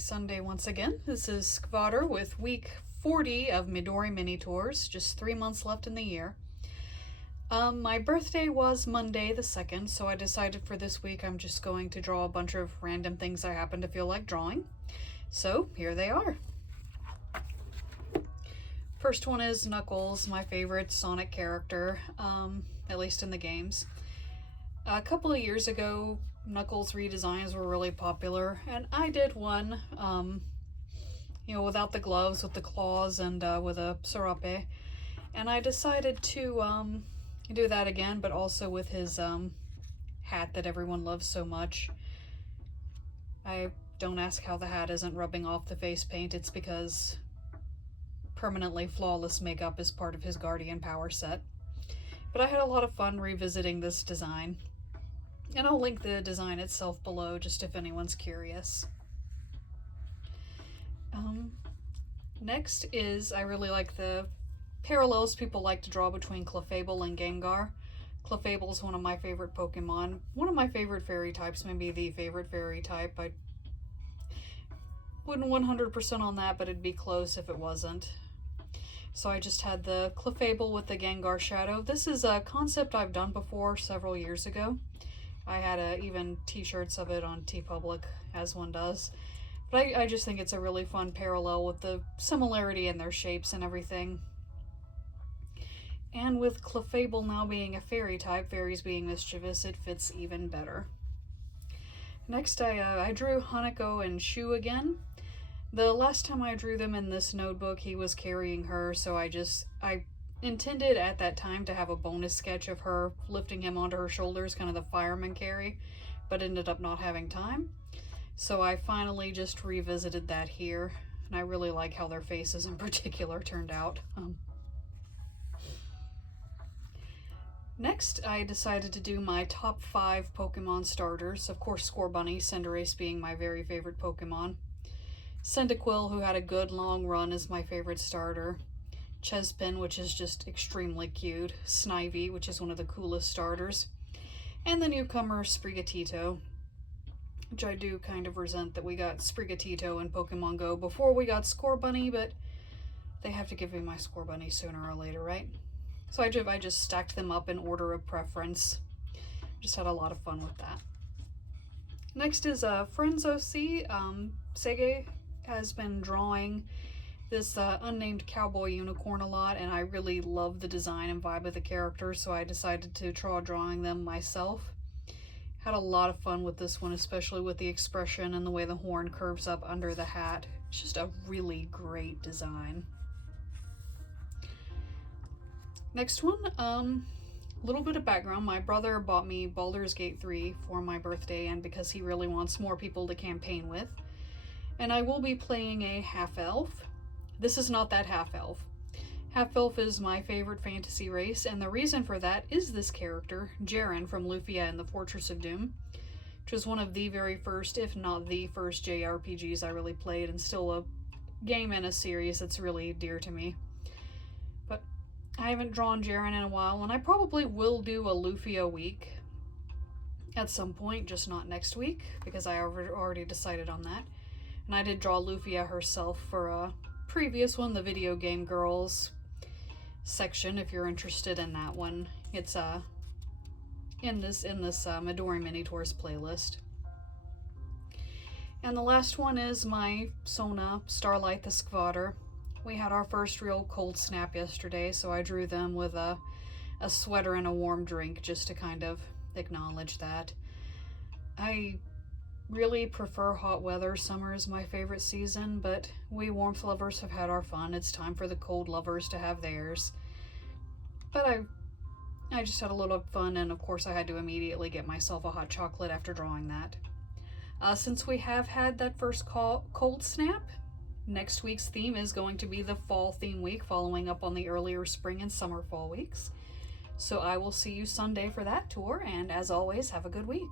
Sunday once again. This is Skvader with week 40 of Midori Minitours, just 3 months left in the year. My birthday was Monday the 2nd, so I decided for this week I'm just going to draw a bunch of random things I happen to feel like drawing. So here they are. First one is Knuckles, my favorite Sonic character, at least in the games. A couple of years ago, Knuckles redesigns were really popular, and I did one, without the gloves, with the claws, and with a serape. And I decided to do that again, but also with his hat that everyone loves so much. I don't ask how the hat isn't rubbing off the face paint. It's because permanently flawless makeup is part of his Guardian power set. But I had a lot of fun revisiting this design. And I'll link the design itself below, just if anyone's curious. Next is, I really like the parallels people like to draw between Clefable and Gengar. Clefable is one of my favorite Pokemon. One of my favorite fairy types, maybe the favorite fairy type. I wouldn't 100% on that, but it'd be close if it wasn't. So I just had the Clefable with the Gengar shadow. This is a concept I've done before several years ago. I had even t-shirts of it on TeePublic, as one does. But I just think it's a really fun parallel with the similarity in their shapes and everything. And with Clefable now being a fairy type, fairies being mischievous, it fits even better. Next, I drew Hanako and Shu again. The last time I drew them in this notebook, he was carrying her, so I intended at that time to have a bonus sketch of her lifting him onto her shoulders, kind of the fireman carry, but ended up not having time. So I finally just revisited that here, and I really like how their faces in particular turned out. Next, I decided to do my top 5 Pokemon starters. Of course, Scorbunny, Cinderace being my very favorite Pokemon. Cyndaquil, who had a good long run, is my favorite starter. Chespin, which is just extremely cute. Snivy, which is one of the coolest starters. And the newcomer, Sprigatito, which I do kind of resent that we got Sprigatito in Pokemon Go before we got Scorbunny, but they have to give me my Scorbunny sooner or later, right? So I just stacked them up in order of preference. Just had a lot of fun with that. Next is Friends OC. Sege has been drawing this unnamed cowboy unicorn a lot, and I really love the design and vibe of the character, so I decided to try drawing them myself. Had a lot of fun with this one, especially with the expression and the way the horn curves up under the hat. It's just a really great design. Next one, a little bit of background. My brother bought me Baldur's Gate 3 for my birthday, and because he really wants more people to campaign with. And I will be playing a half-elf. This is not that half-elf. Half-elf is my favorite fantasy race, and the reason for that is this character, Jaren from Lufia and the Fortress of Doom, which was one of the very first, if not the first JRPGs I really played, and still a game in a series that's really dear to me. But I haven't drawn Jaren in a while, and I probably will do a Lufia week at some point, just not next week, because I already decided on that. And I did draw Lufia herself for a previous one, the Video Game Girls section, if you're interested in that one. It's in this Midori Minitours playlist. And the last one is my Sona, Starlight the Skvader. We had our first real cold snap yesterday, so I drew them with a sweater and a warm drink just to kind of acknowledge that. I really prefer hot weather. Summer is my favorite season, but we warmth lovers have had our fun. It's time for the cold lovers to have theirs. But I just had a little fun, and of course I had to immediately get myself a hot chocolate after drawing that. Since we have had that first cold snap, next week's theme is going to be the fall theme week, following up on the earlier spring and summer fall weeks. So I will see you Sunday for that tour, and as always, have a good week.